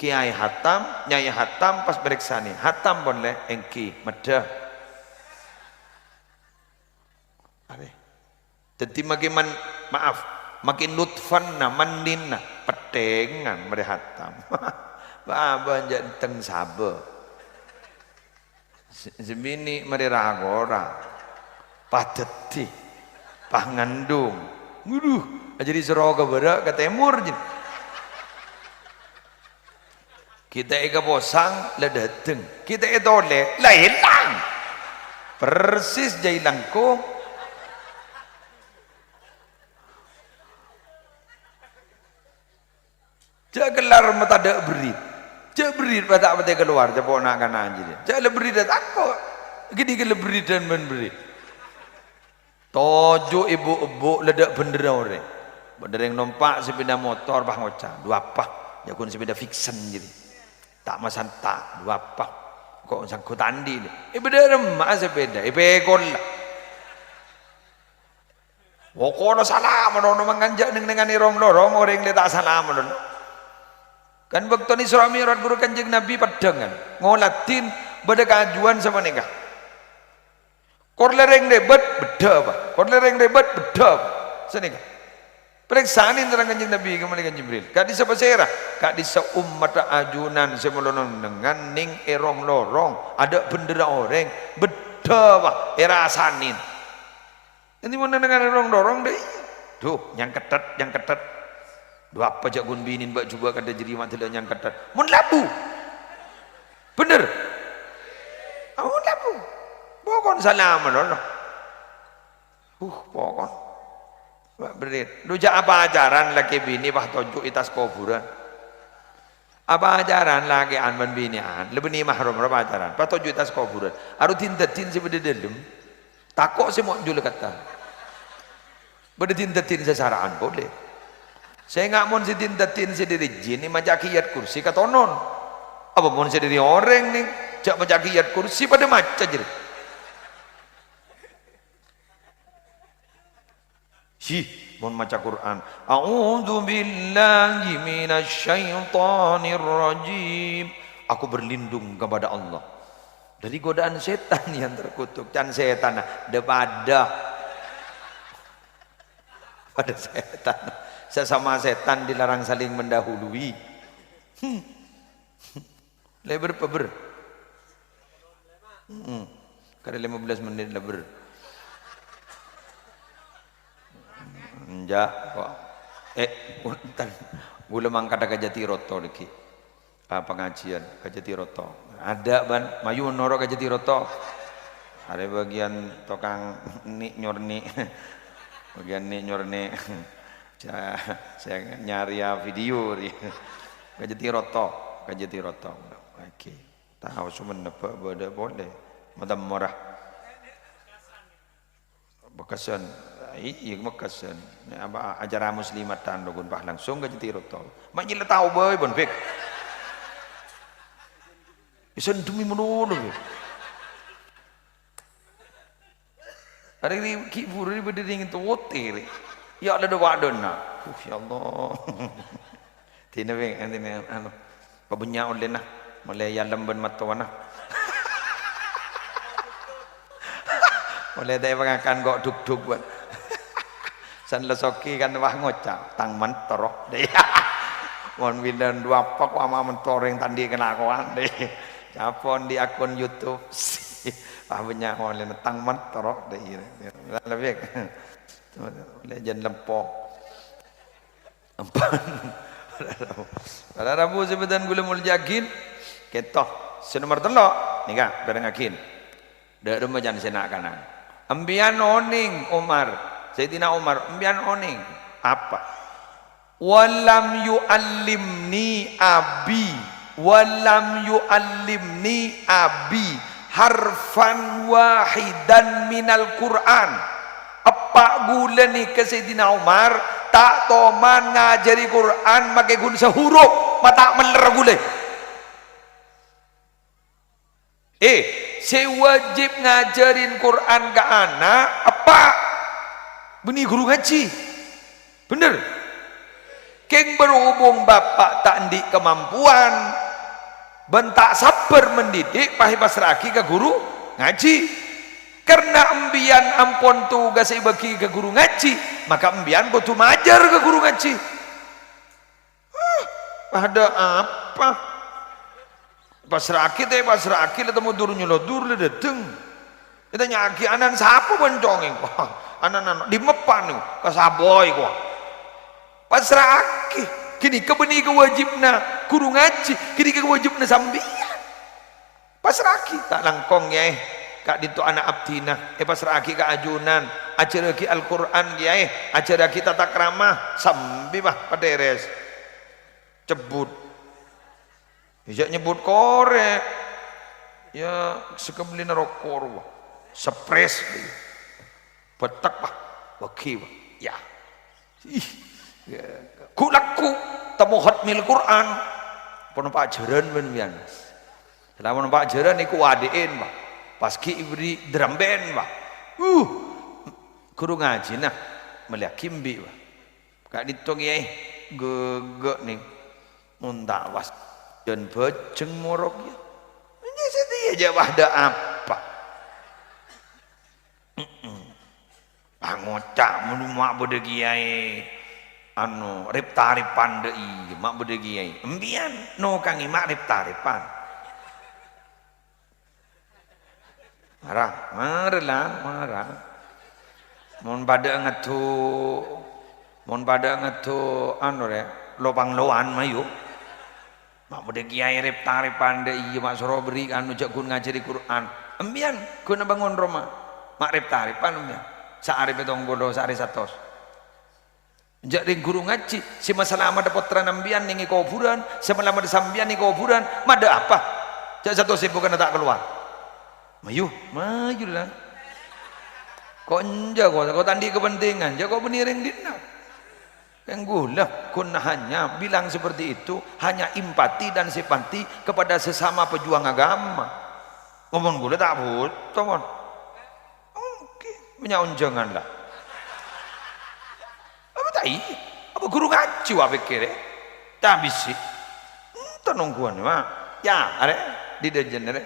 Kiai hatam, nyai hatam pas bereksani. Hatam boleh engki medah. Jadi makin lutfan na mandina petengan merehatam. Baba janteng sabe. Sebini mereragora. Padeti. Pangandung. Nguduh. Jadi seroga berak ke timur. Kita eka posang lah dateng. Kita eka oleh lah hilang. Persis jailangku. Jangan kelar mata ada berit. Jangan berit pada apa keluar. Jangan ponakan aja dia. Jangan berit dan takut. Gini kalau berit dan berit. Tojo ibu-ibu ledak bendera orang. Bendera yang nompak sepeda motor bah ngocah. Dua apa? Ya kun sepeda fiction jadi. Tak masan tak. Dua apa? Kok sangkut andi ni. Bendera remah sepeda. Pekol lah. Wokono salah menolong menganjak dengan irong lorong orang yang tak salah menolong. Kan waktu ni Isra Mi'raj guru Kanjeng Nabi padangan ngolatin beda kajuan sama nikah. Kor lereng debat beda apa? Kor lereng debat beda apa? Senikah. Periksaan terang Kanjeng Nabi ke malaikat Jibril. Kak di sepasera, kak di seumat ajunan semolonon dengan ning erong lorong ada bendera orang beda apa? Era sanin. Ini mana dengan erong lorong deh? Tuh, yang ketat. Dua apa jak gun binin bak juga kada jadi mak tidak nyang kata. Mun labu. Bener. Mun labu. Pokon salam Allah. Pokon. Bak berit. Lu jak apa ajaran laki bini bah tonjuk itas kuburan. Apa ajaran lagi an ban bini an. Lebih ni mahrum apa ajaran. Bah tonjuk itas kuburan. Aru tindatin si bede dalam. Takok si mau jul kata. Bede tindatin sesaraan boleh. Saya nggak mau tindatin si diri jin ni macam kiyat kursi katonon. Apa mau si diri orang ni cak macam kiyat kursi pada macam je. Mau macam Quran. A'udzu billahi minasyaitonir rajim. Aku berlindung kepada Allah dari godaan setan yang terkutuk. Dan setan pada setan. Sesama setan dilarang saling mendahului. Lebar peber. Kada 15 menit lebar. Enja kok. Punten. Gula mangkada kajati roto lagi. Pengajian kajati roto. Ada ban, mayu noro kajati roto. Ada bagian tokang ni nyorni. Bagian ni nyorni. Saya nyari video kajati roto oke tahu cuman apa boleh madam murah bekasan iya bekasan apa ajaran muslimatan dogun bah langsung kajati roto mak nyila tahu boy bon fik isen demi menulu hari ini kibur ini berdiri itu hotel. Ya ada dua dona. Ya Allah. Tina beng, nanti anu, pabunya oleh na, mulai yang lemban matuan na. Mulai dari pengakan gok duk buat. San lesoki kan wah ngocak, tang mentorok deh. Mon bidan dua pak wama mentoreng tandi kena kawan deh. Japon di akun YouTube. Pabunya oleh tang mentorok deh. Lebih. Legend lempok empan pada Rabu sebetan gula mul jakin ketok senomor telok nika bareng akin dak rumah jan senak kanan ambian oning Umar Sayyidina Umar ambian oning apa walam yuallimni abi harfan wahidan minal Quran. Apa gula ni ke Sayyidina Umar tak toman ngajari Quran makai guna sehuruf mata meler gula. Saya wajib ngajarin Quran ke anak apa? Beni guru ngaji. Bener. Keng berhubung bapak tak ndik kemampuan bentak sabar mendidik pahi pasraki ke guru ngaji. Karena embian ampun tugas bagi ke guru ngaji, maka embian kudu majar ke guru ngaji. Ada apa? Pasraki ketemu dur nyolodur le dateng. Kita nyaki anan sapu boncongeng kok. Anan di mepan nih kasaboy kok. Pasraki kini kebeni kewajibna guru ngaji, kini kewajibna sambian. Pasraki tak langkong ya. Kak dintu anak abdina pasraki ka ajunan ajar lagi Al-Quran ya ajar lagi tata krama sambil mah paderes cebut bisa nyebut korek ya sekembelina rokor sepres petak bah waki ya kulaku temu khatmil Quran pun pak ajaran ben selama pak ajaran iku wadein bah paski ibri drum band bah guru ngaji nah melihat kimbi bah kak ditung ya gegek nih muntawas dan bejeng morok ya ini setia aja ada apa ngocak mulu mak bode kiai anu rip taripan deui mak bode kiai embian no kang mak rip taripan marah mau pada ngatu Mon pada ngetu anu ya, lopang loan mayu. Mak bude kiai rep tarep pande iya mak soro beri anu jak gun ngajari Quran. Embian guna bangun rumah. Mak rep tarep pan embian. Saare betong bodo saare satos. Jak ring guru ngaji, si masalah ada potran ambian ningi kuburan, semalam ada sambian ningi kuburan, mada apa? Jak satu bukan tak keluar. Mayu lah. Kok enja kok tandi kepentingan, jak kok beniring dina. Yang gula kun hanya bilang seperti itu hanya empati dan simpati kepada sesama pejuang agama. Ngomong gula tak butuh mon. Oke, punya unjangan lah. Apa tak iya? Apa guru ngaji wa pikir? Tak bisi. Entah nungguan mah. Ya, are di dejen are.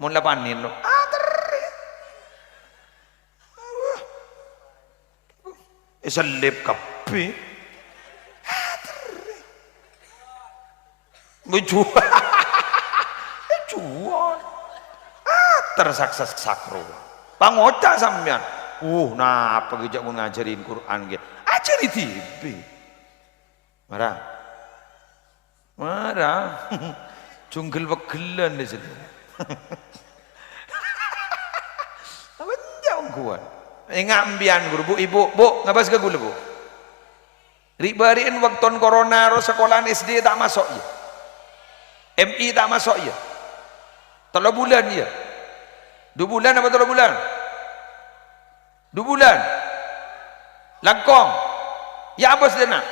Mon lapanin lo. Selip kape. Menjual. Jual. Tersaksa sakro. Pangoda sampean. Nah apa gejak mau ngajarin Quran gitu. Ajari TV. Marah. Marah. Junggel begelan di situ. Apa jauh kuat. Ngambian guru bu ibu bu ngabas ke gula bu. Ribariin waktu corona ro sekolahan SD tak masuk ya. MI tak masuk ya. 3 bulan ya. 2 bulan apa 3 bulan? 2 bulan. Langkong. Ya apa sedena?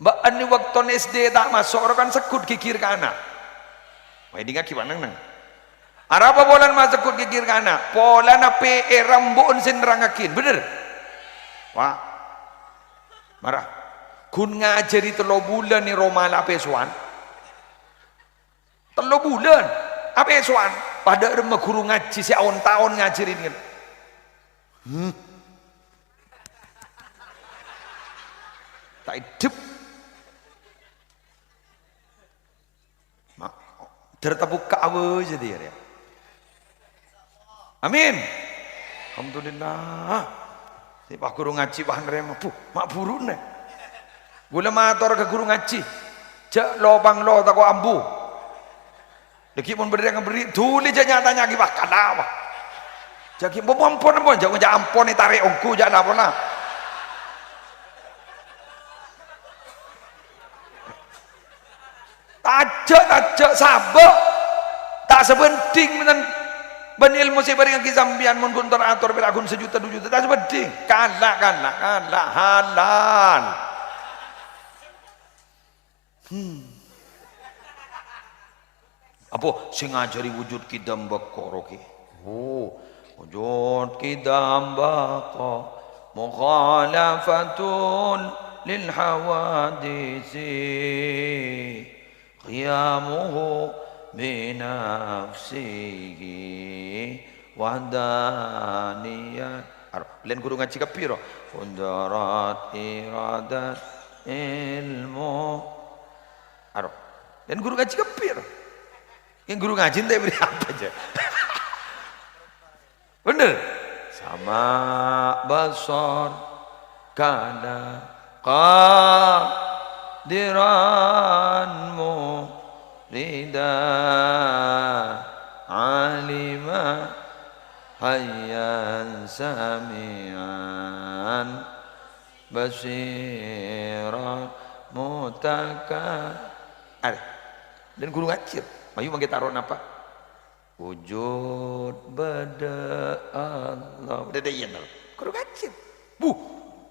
Mbak ani waktu SD tak masuk orang kan sekut kikir ke anak. Wah ini ngaki panang nang. Arapa bolan mas sekut kikir ke anak. Pola na PE rambun sin rangakin. Bener? Wah. Marah. Kun ngajari 3 bulan ni Romala pesuan. 3 bulan. Apa pesuan? Pada remah guru ngaji si tahun ngajarin kan. Tak hidup. Tertepuk kawe jadi ya. Amin. Alhamdulillah. Si pak guru ngaji bahan remah. Mak burun nih. Gula mator ke guru ngaji. Jak lobang lo tako ambu. Lagi pun beri tulis je nyatanya lagi bah kenapa? Jadi ampun jangan ampun ni tarik ongku jangan apa lah. Tajak sabak tak sebenting ben ilmu si bari ngaki sambian mun guntor atur piragun 1 juta 2 juta tak sebenting kalah halal. Apa sing ngajari wujud kidam bakoro ki? Wujud kidam bako mukhalafatul lil hawadisi qiyamuhu binafsihi wahdaniyah. Lain guru ngaji kapiro? Kundarat iradat ilmu. Lain guru ngaji kapiro? Yang guru ngaji tak beri apa aja. Bener? Sama basar kana qadiranmu rida alima hayyan sami'an basiran mutaka. Dan guru ngaji Ayo mangke taruh apa? Wujud bada Allah. Bada iya nal. Kudu kacil.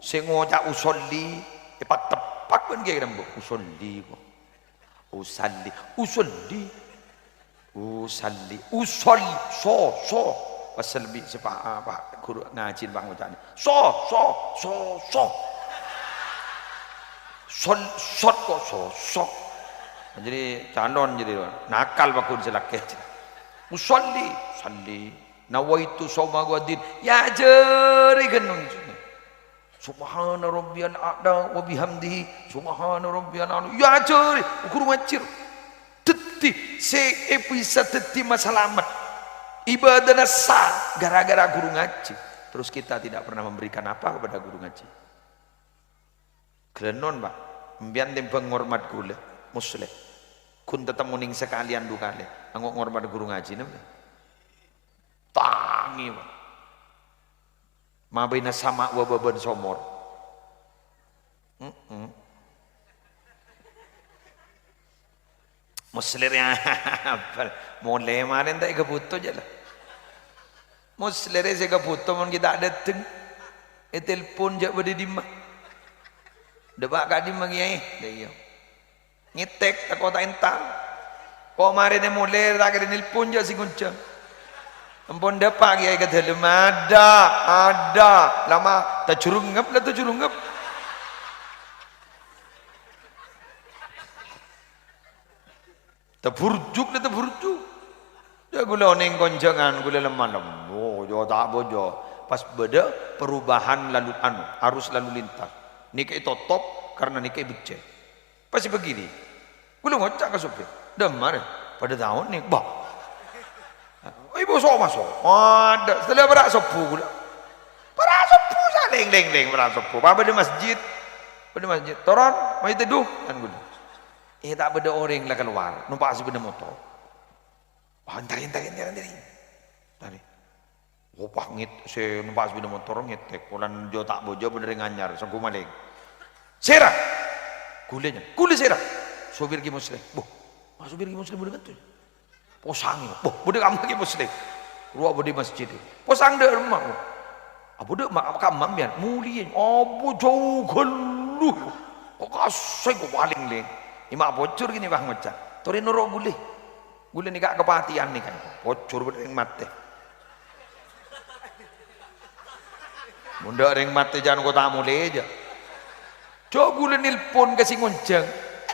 Sing ngocak usolli tepat pun kaya bu. Usolli kok. Usolli. Pasal lebih sepak apa guru ngajin bang ucapnya. So. Jadi calon jadi nakal bakun selakeh. Usolli nawaitu soma wadin ya jeri genung. Subhana rabbiyal a'la wa bihamdihi subhana rabbiyal a'la ya jeri ukur macir. Detik se bisa detik masalamat. Ibadah sah gara-gara guru ngaji. Terus kita tidak pernah memberikan apa kepada guru ngaji. Kelenon Pak, mbian timbang ngormat gula muslim. Kun tetap muning sekalian dua kali. Anggo ngormat guru ngaji namanya. Tangi Pak. Mabina sama wa baban somor. Muslim ya. Mulai kemarin tak kebutuh je lah. Muslim saya kebutuh mun kita ada teng. Telepon je pada di mak. Debak kat di mak kiai. Dia. Ngetek tak kau tak entah. Kau kemarin yang mulai tak ada telepon je si kuncang. Ampun dapat kiai kata ada. Lama tak curungap lah tak curungap. Tak burjuk lah tak burjuk. Dia gula neng konjangan gula lemah. Oh, jo tak bojo. Pas beda perubahan lalu arus lalu lintas. Nikah itu top karena nikah becek. Pasti begini. Gula ngocak ke sopir. Demar pada tahun ni bah. Ibu so masuk. Ada setelah berak sopu gula. Berak sopu saling leng berak sopu. Apa di masjid? Pada masjid. Toron mai teduh kan gula. Tak beda orang lah keluar. Numpak si benda motor. Antarin. Tadi. Opah ngit, saya numpak sepeda motor ngetek. Orang jo tak bojo bener nganyar, sangku maling. Serah, gulenya, gule serah. Sopir ki muslim, boh, sopir ki muslim boleh betul. Posang, boh, boleh kamu ki muslim. Ruak boleh masjid. Posang deh rumah, abu deh mak kamam biar mulia. Abu jauh gelu, kok kasih kok paling leh. Imak bocor gini bang macam. Tori norok gule ni kak kepatian ni kan. Bocor bener mati. Bunda ring mati jangan kau tak mulai aja. Coba gula nelpon ke si ngonceng.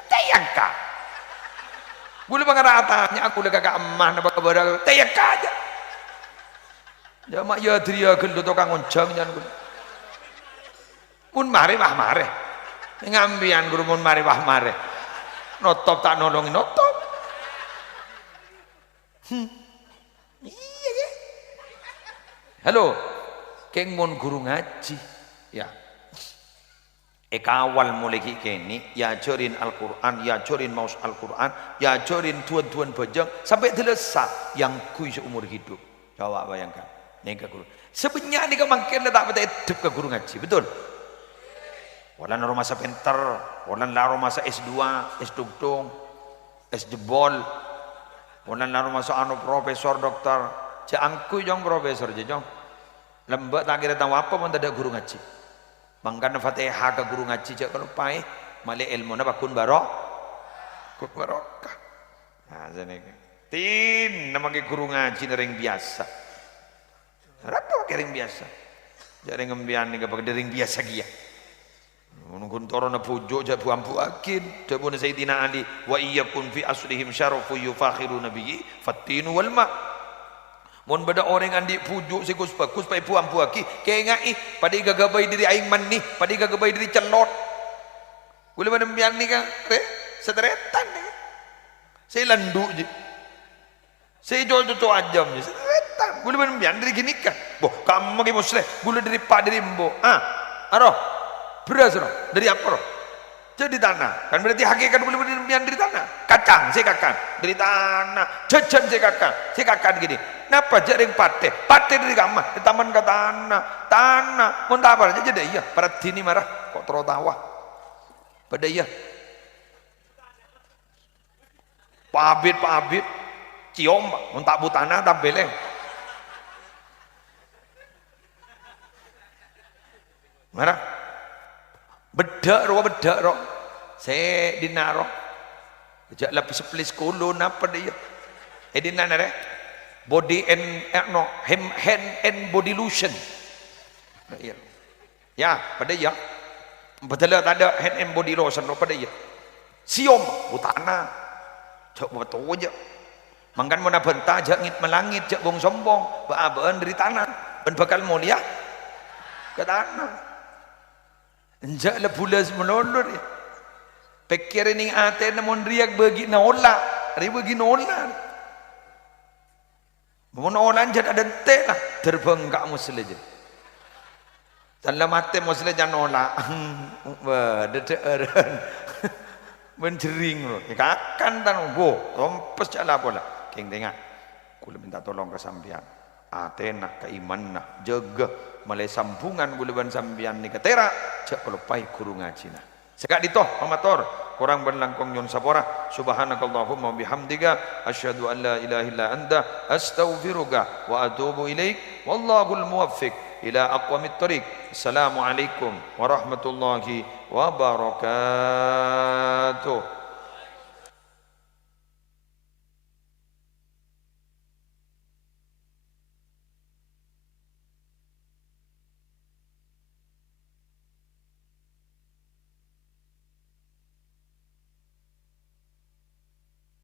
Tayangka. Gula pengaratanya aku lega kak emah napa kabar. Tayangka aja. Jamak ya dria gelo tukang ngonceng jangan gula. Mun mare wah mare. Ngambian guru mun mare wah mare. Notop tak nolongin notop. Iya ya. Halo. Keng mon guru ngaji ya awal mulai kini ya ajarin Al-Quran ya ajarin maus Al-Quran ya ajarin tuan-tuan bajang sampai selesai yang kui seumur hidup. Coba bayangkan nih ke guru sebenarnya ni kemangkin tak betul hidup ke guru ngaji betul walan laro masa pinter walan laro masa S2 S dugdung S jebol walan laro masa anu profesor dokter jangkui jong profesor jong lembak tak kira tahu apa pun tak ada guru ngaji. Mangkan Fatihah ke guru ngaji je kalau pai male ilmu na bakun barokah. Nah, jane tin nama ke guru ngaji ring biasa. Rata ke ring biasa. Jare ngembian ni ke ring biasa gia. Nunggun torona pujuk je buampu akin. Jabun Sayyidina Ali wa iyyakum fi aslihim syarafu yufakhiru nabiyyi fatinu wal ma. Mun beda orang andi pujuk sikus bagus pai puam puaki ke ngai pada gagabai diri aing mani pada gagabai diri celot gule mana mbian ni kan seteretan ni saya landu je saya jojo ajam je seteretan gule mana mbian diri gini kan boh kamu lagi muslim gule diri pak diri mbo aroh beras roh dari apa roh jadi tanah kan berarti hakikat gule mana mbian dari tanah kacang saya kakak dari tanah jajan saya kakak gini. Napa jaring pate dari kamar di taman ke tanah mun apa aja jadi iya para dini marah kok terotawa pada iya pabit ciom mun tak butana tak beleng marah bedak roh saya dinaro jak lapis seplis kulo napa dia edina nare body and hand and body lotion ya pada ya betul tak ada hand and body lotion pada ya siom butana cak betul aja mangkan mana bentah jak ngit melangit jak bong sombong baan dari tanah ben bakal mulia ke tanah enjak le bulas melolor ya pikir ini ate namun riak bagi nolak bagi nolak Mun orang jad ada teh lah terbengkak muslim je. dalam mati mosle janola dederen menjering lo akan tan go rompes cala pola king tengah kula minta tolong ke sampean atena keimanna jaga malai sambungan gulaban sampean ni ketera cak pelupai kurung ngajina sekak ditoh amator kurang berlangkong nyon sapora subhanakallahumma bihamdika asyhadu an la ilaha illa anta astaghfiruka wa atubu ilaik wallahul muwaffiq ila aqwamit thariq. Assalamualaikum warahmatullahi wabarakatuh.